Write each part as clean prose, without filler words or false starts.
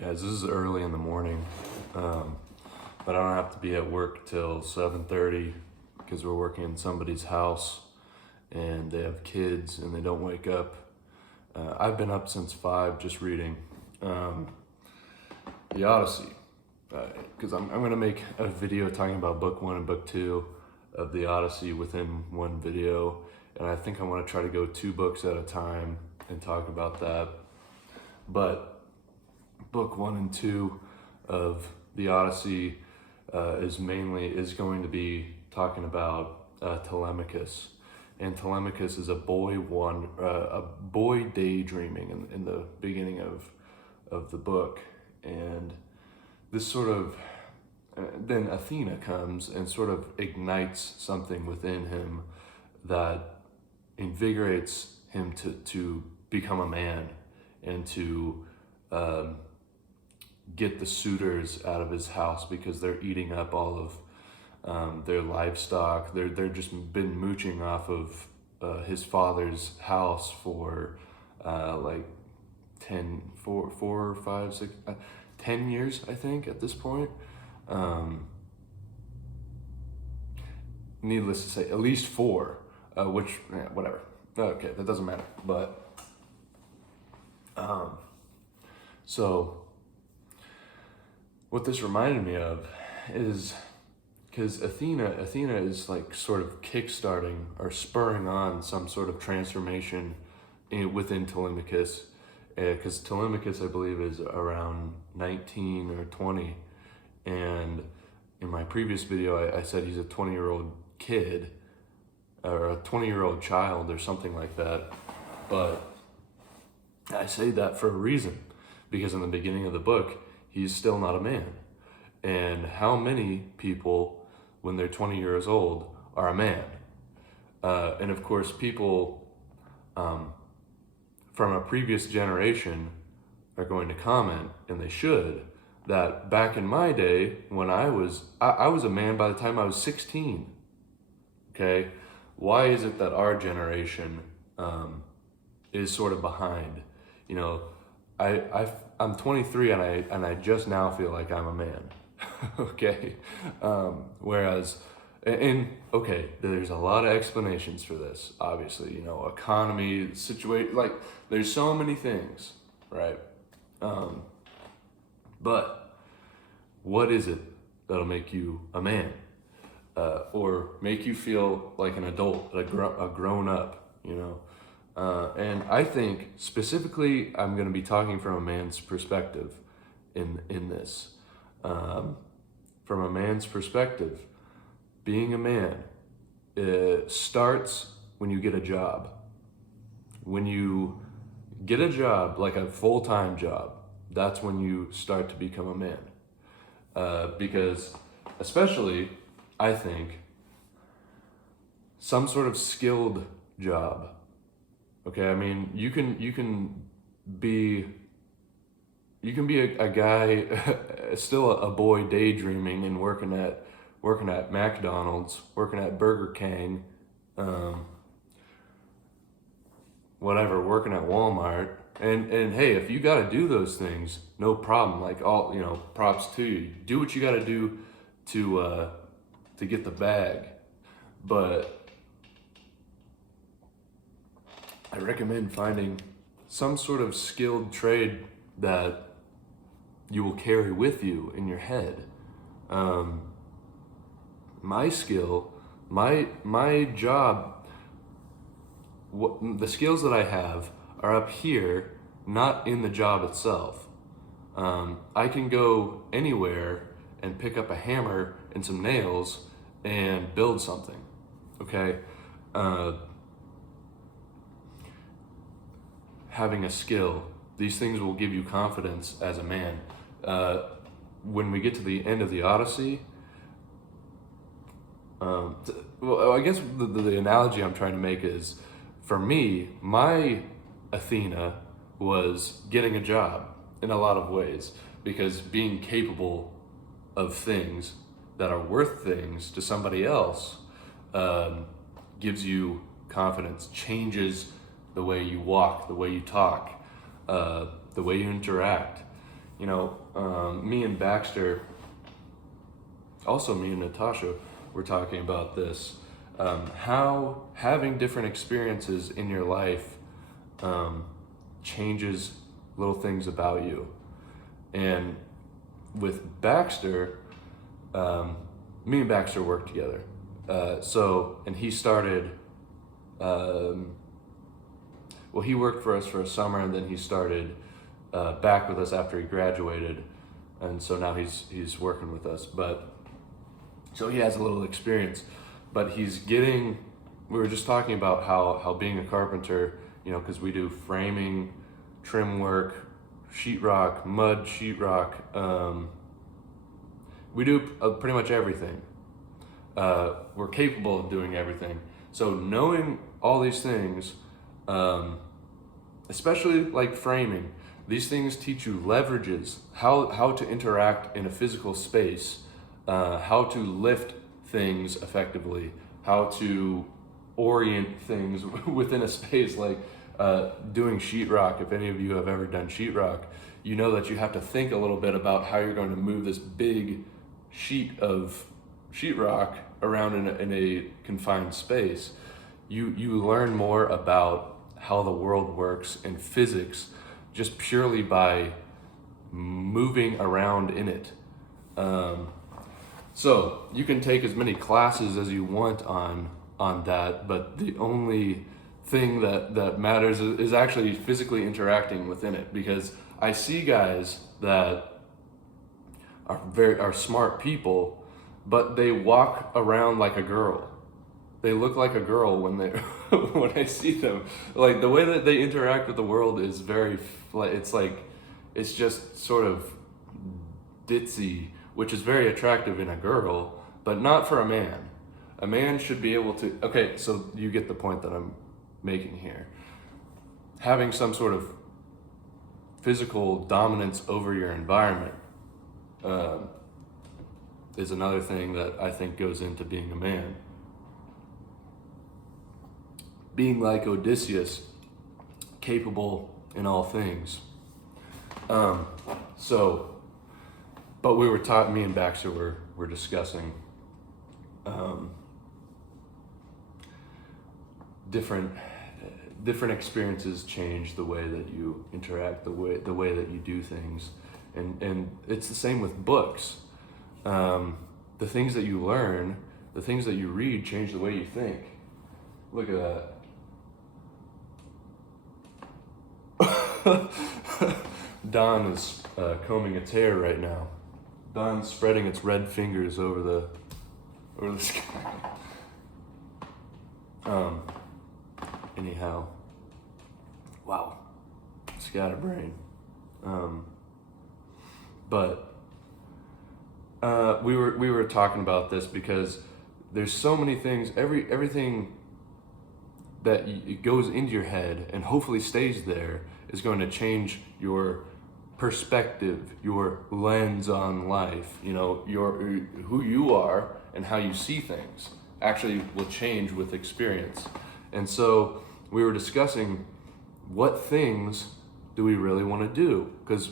Guys, this is early in the morning, but I don't have to be at work till 7:30 because we're working in somebody's house and they have kids and they don't wake up. I've been up since 5 just reading the Odyssey because I'm going to make a video talking about book 1 and book 2 of the Odyssey within one video, and I think I want to try to go 2 books at a time and talk about that. But book 1 and 2 of the Odyssey is going to be talking about Telemachus, and Telemachus is a boy daydreaming in the beginning of the book, and this sort of then Athena comes and sort of ignites something within him that invigorates him to become a man and to get the suitors out of his house because they're eating up all of their livestock. They're just been mooching off of his father's house for like 10 years, I think, at this point. Needless to say, at least 4, whatever. Okay, that doesn't matter. But so what this reminded me of is because Athena is like sort of kickstarting or spurring on some sort of transformation within Telemachus, because Telemachus, I believe, is around 19 or 20, and in my previous video I said he's a 20-year-old kid or a 20-year-old child or something like that, but I say that for a reason, because in the beginning of the book he's still not a man. And how many people, when they're 20 years old, are a man? And of course, people from a previous generation are going to comment, and they should, that back in my day, when I was a man by the time I was 16. Okay? Why is it that our generation is sort of behind? You know, I'm 23 and I just now feel like I'm a man. Okay, whereas, okay, there's a lot of explanations for this. Obviously, you know, economy, situation, like there's so many things, right? But what is it that'll make you a man, or make you feel like an adult, a grown up? You know. And I think specifically I'm going to be talking from a man's perspective in this. From a man's perspective, being a man starts when you get a job. When you get a job, like a full-time job, that's when you start to become a man. Because especially, I think, some sort of skilled job. Okay, I mean, you can be a guy, still a boy daydreaming and working at McDonald's, working at Burger King, whatever, working at Walmart, and hey, if you got to do those things, no problem. Like, all, you know, props to you. Do what you got to do to get the bag, but I recommend finding some sort of skilled trade that you will carry with you in your head. My skill, my job, the skills that I have are up here, not in the job itself. I can go anywhere and pick up a hammer and some nails and build something, okay? Having a skill, these things will give you confidence as a man. When we get to the end of the Odyssey, well, I guess the analogy I'm trying to make is, for me, my Athena was getting a job in a lot of ways, because being capable of things that are worth things to somebody else gives you confidence, changes the way you walk, the way you talk, the way you interact. me and Baxter, also me and Natasha, were talking about this. How having different experiences in your life changes little things about you. And with Baxter, me and Baxter worked together. And he started, he worked for us for a summer, and then he started back with us after he graduated. And so now he's working with us. But so he has a little experience, but we were just talking about how being a carpenter, because we do framing, trim work, sheetrock, mud sheetrock, we do pretty much everything. We're capable of doing everything. So knowing all these things, especially like framing, these things teach you leverages, how to interact in a physical space, how to lift things effectively, how to orient things within a space, like doing sheetrock. If any of you have ever done sheetrock, you know that you have to think a little bit about how you're going to move this big sheet of sheetrock around in a confined space. You learn more about how the world works in physics just purely by moving around in it. So you can take as many classes as you want on that, but the only thing that matters is actually physically interacting within it. Because I see guys that are smart people, but they walk around like a girl. They look like a girl when they when I see them. Like the way that they interact with the world is it's just sort of ditzy, which is very attractive in a girl, but not for a man. A man should be able to, okay, so you get the point that I'm making here. Having some sort of physical dominance over your environment is another thing that I think goes into being a man. Being like Odysseus, capable in all things. But we were taught, me and Baxter were discussing different experiences change the way that you interact, the way that you do things, and it's the same with books. The things that you learn, the things that you read, change the way you think. Look at that. Dawn is combing its hair right now. Dawn's spreading its red fingers over the sky. Anyhow, wow, scatterbrain. But we were talking about this because there's so many things. Everything that it goes into your head and hopefully stays there is going to change your perspective, your lens on life. Who you are and how you see things actually will change with experience. And so we were discussing what things do we really want to do? Because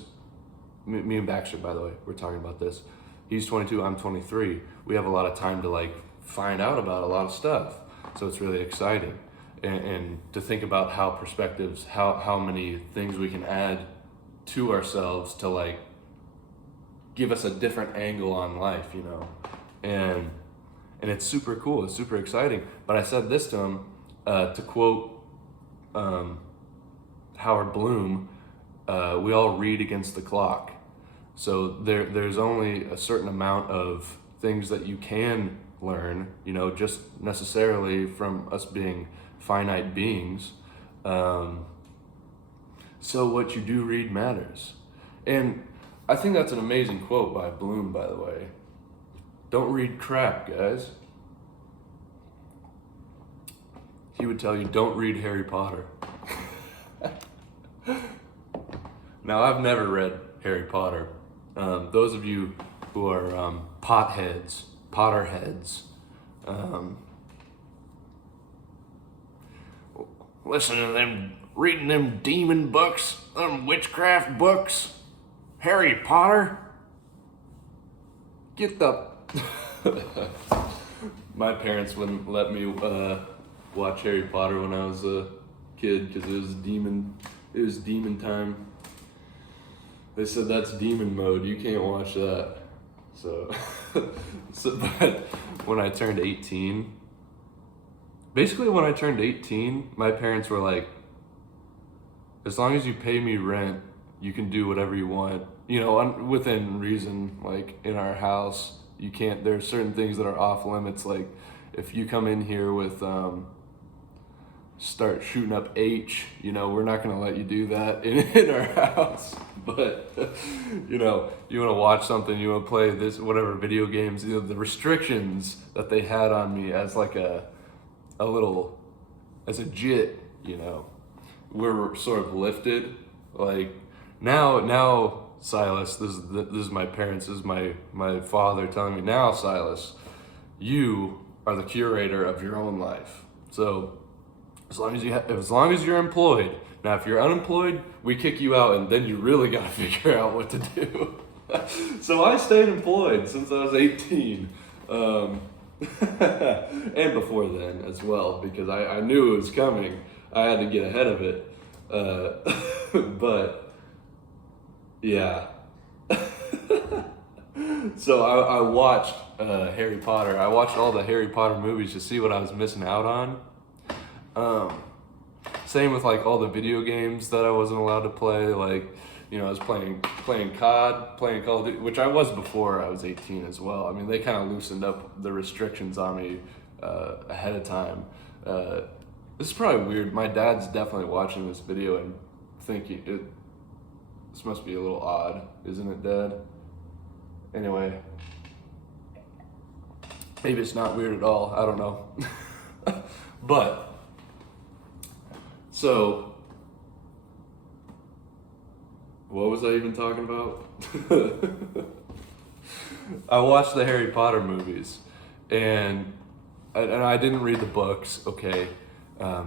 me and Baxter, by the way, we're talking about this. He's 22, I'm 23. We have a lot of time to find out about a lot of stuff. So it's really exciting. And to think about how perspectives, how many things we can add to ourselves to give us a different angle on life, and it's super cool, it's super exciting. But I said this to him, to quote Howard Bloom, we all read against the clock. So there's only a certain amount of things that you can learn, just necessarily from us being finite beings. So what you do read matters. And I think that's an amazing quote by Bloom, by the way. Don't read crap, guys. He would tell you, don't read Harry Potter. Now, I've never read Harry Potter. Those of you who are Potterheads, listen to them, reading them demon books, them witchcraft books. Harry Potter, get the... My parents wouldn't let me watch Harry Potter when I was a kid because it was demon time. They said that's demon mode, you can't watch that. So, but when I turned 18, my parents were like, as long as you pay me rent, you can do whatever you want. You know, within reason, like in our house, you can't, there's certain things that are off limits. Like if you come in here with, start shooting up H, you know, we're not gonna let you do that in our house. But, you know, you wanna watch something, you wanna play this, whatever video games, you know, the restrictions that they had on me as like as a jit, you know, were sort of lifted. Like now Silas, this is my parents, this is my father telling me, now Silas, you are the curator of your own life. So as long as you're employed. Now if you're unemployed, we kick you out, and then you really gotta figure out what to do. So I stayed employed since I was 18. And before then as well, because I knew it was coming. I had to get ahead of it. But yeah. So I watched Harry Potter. I watched all the Harry Potter movies to see what I was missing out on. Same with like all the video games that I wasn't allowed to play. Like, you know, I was playing COD, playing Call of Duty, which I was before I was 18 as well. I mean, they kind of loosened up the restrictions on me ahead of time. This is probably weird. My dad's definitely watching this video and thinking, this must be a little odd, isn't it, Dad? Anyway, maybe it's not weird at all. I don't know. But, so, what was I even talking about? I watched the Harry Potter movies, and I didn't read the books, okay? I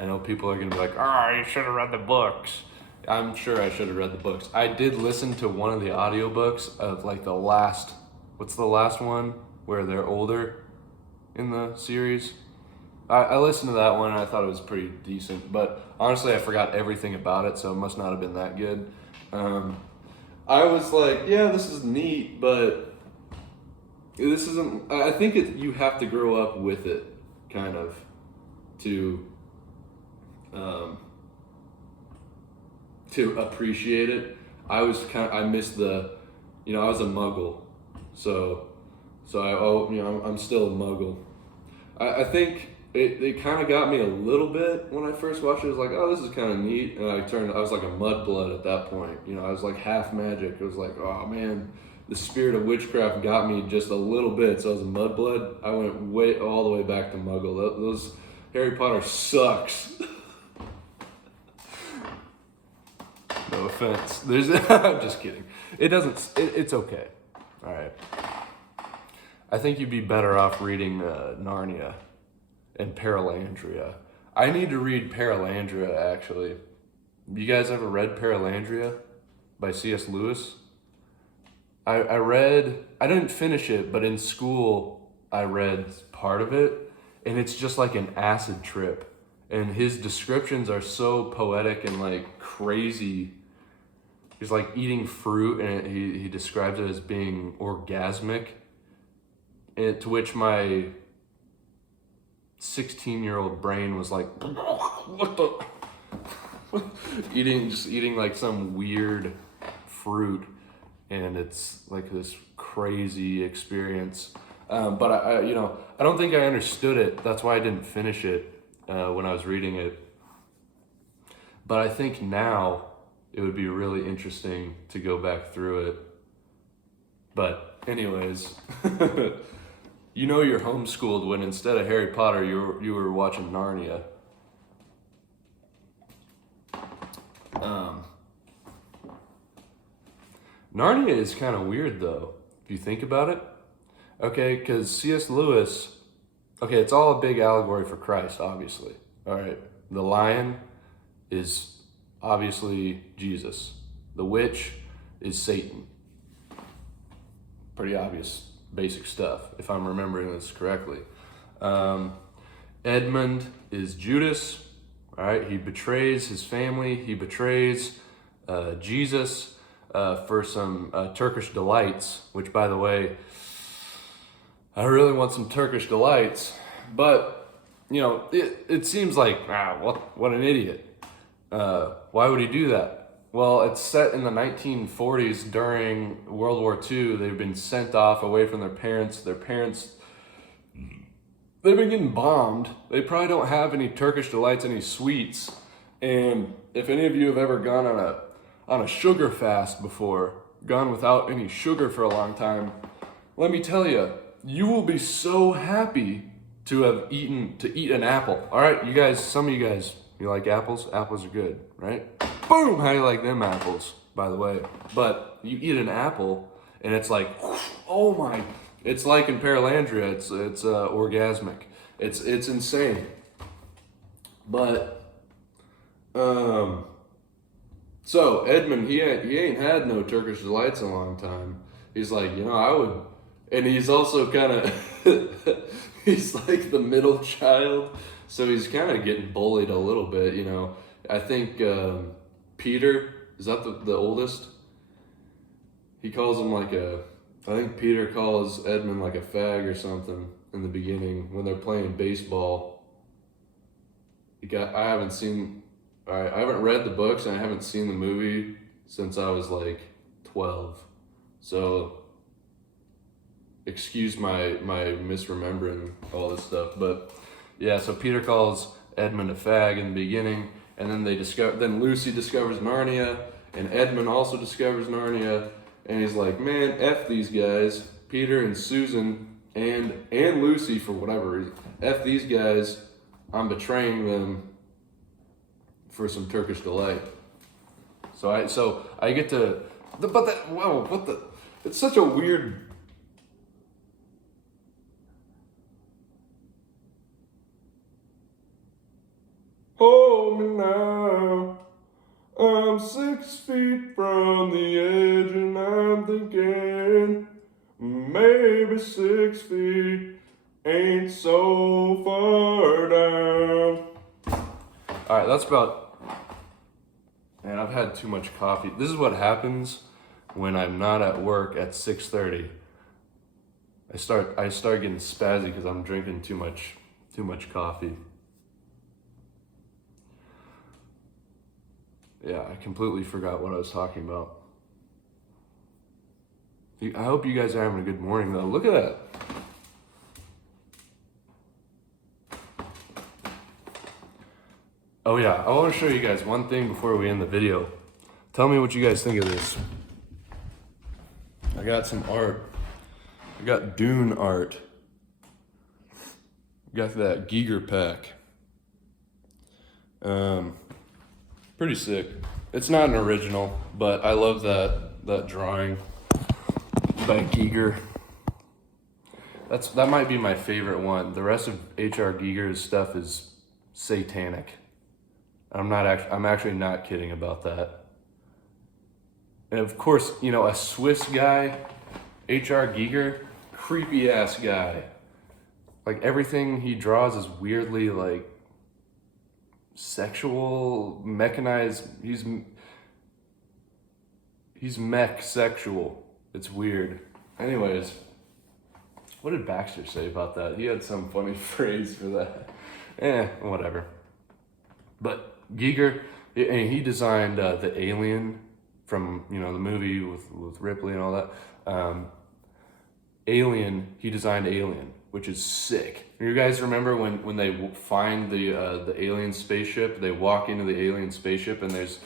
know people are gonna be like, you should have read the books. I'm sure I should have read the books. I did listen to one of the audiobooks of like what's the last one where they're older in the series? I listened to that one and I thought it was pretty decent, but honestly I forgot everything about it, so it must not have been that good. I was like, yeah, this is neat, but this isn't, I think you have to grow up with it, kind of, to appreciate it. I missed I was a muggle, so I'm still a muggle. I think it kind of got me a little bit when I first watched it. I was like, oh, this is kind of neat, and I was like a mudblood at that point. You know, I was like half magic. It was like, oh man, the spirit of witchcraft got me just a little bit. So I was a mudblood. I went all the way back to muggle. Those Harry Potter sucks. No offense. I'm just kidding. It's okay. All right. I think you'd be better off reading Narnia and Paralandria. I need to read Paralandria, actually. You guys ever read Paralandria by C.S. Lewis? I didn't finish it, but in school I read part of it, and it's just like an acid trip. And his descriptions are so poetic and like crazy. He's like eating fruit, and he describes it as being orgasmic. And to which my 16-year-old brain was like, what the? eating like some weird fruit, and it's like this crazy experience. But I don't think I understood it. That's why I didn't finish it when I was reading it. But I think now it would be really interesting to go back through it. But anyways, you know you're homeschooled when instead of Harry Potter, you were watching Narnia. Narnia is kind of weird though, if you think about it. Okay, because C.S. Lewis, it's all a big allegory for Christ, obviously. All right, the lion is obviously Jesus. The witch is Satan. Pretty obvious, basic stuff, if I'm remembering this correctly. Edmund is Judas, all right? He betrays his family. He betrays Jesus for some Turkish delights, which, by the way, I really want some Turkish delights, but, you know, it seems like, what an idiot. Why would he do that? Well, it's set in the 1940s during World War II. They've been sent off away from their parents. Their parents, they've been getting bombed. They probably don't have any Turkish delights, any sweets. And if any of you have ever gone on a sugar fast before, gone without any sugar for a long time, let me tell you, you will be so happy to eat an apple. All right, you guys, some of you guys, you like apples? Apples are good, right? Boom! How do you like them apples, by the way? But you eat an apple, and it's like, oh my! It's like in Paralandria. It's orgasmic. It's insane. But so Edmund, he ain't had no Turkish delights in a long time. He's like, you know, I would, and he's also kind of he's like the middle child. So he's kind of getting bullied a little bit, you know. I think Peter, is that the oldest? He calls him like I think Peter calls Edmund like a fag or something in the beginning when they're playing baseball. I haven't read the books and I haven't seen the movie since I was like 12. So excuse my misremembering all this stuff, but yeah, so Peter calls Edmund a fag in the beginning, and then then Lucy discovers Narnia, and Edmund also discovers Narnia, and he's like, man, F these guys, Peter and Susan and Lucy, for whatever reason. F these guys, I'm betraying them for some Turkish delight. So I get to, it's such a weird. Hold me now, I'm 6 feet from the edge and I'm thinking maybe 6 feet ain't so far down. All right, that's about, man, I've had too much coffee. This is what happens when I'm not at work at 6:30. I start getting spazzy because I'm drinking too much coffee. Yeah, I completely forgot what I was talking about. I hope you guys are having a good morning, though. Look at that. Oh yeah, I want to show you guys one thing before we end the video. Tell me what you guys think of this. I got some art. I got Dune art. Got that Giger pack. Pretty sick. It's not an original, but I love that drawing by Giger. That might be my favorite one. The rest of H.R. Giger's stuff is satanic. I'm actually not kidding about that. And of course, you know, a Swiss guy, H.R. Giger, creepy ass guy. Like everything he draws is weirdly like sexual, mechanized. He's mech sexual. It's weird. Anyways, what did Baxter say about that? He had some funny phrase for that. Whatever. But Giger, he designed the alien from, you know, the movie with Ripley and all that. Alien, he designed Alien, which is sick. You guys remember when they find the alien spaceship? They walk into the alien spaceship and there's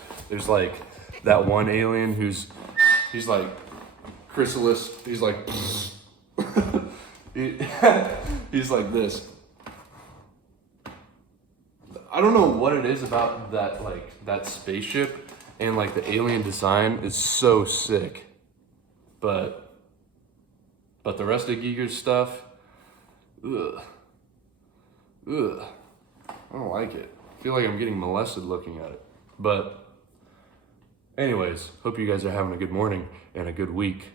like that one alien he's like chrysalis. He's like he's like this. I don't know what it is about that, like that spaceship and like the alien design is so sick, but the rest of Giger's stuff, ugh. I don't like it. I feel like I'm getting molested looking at it. But Anyways, hope you guys are having a good morning and a good week.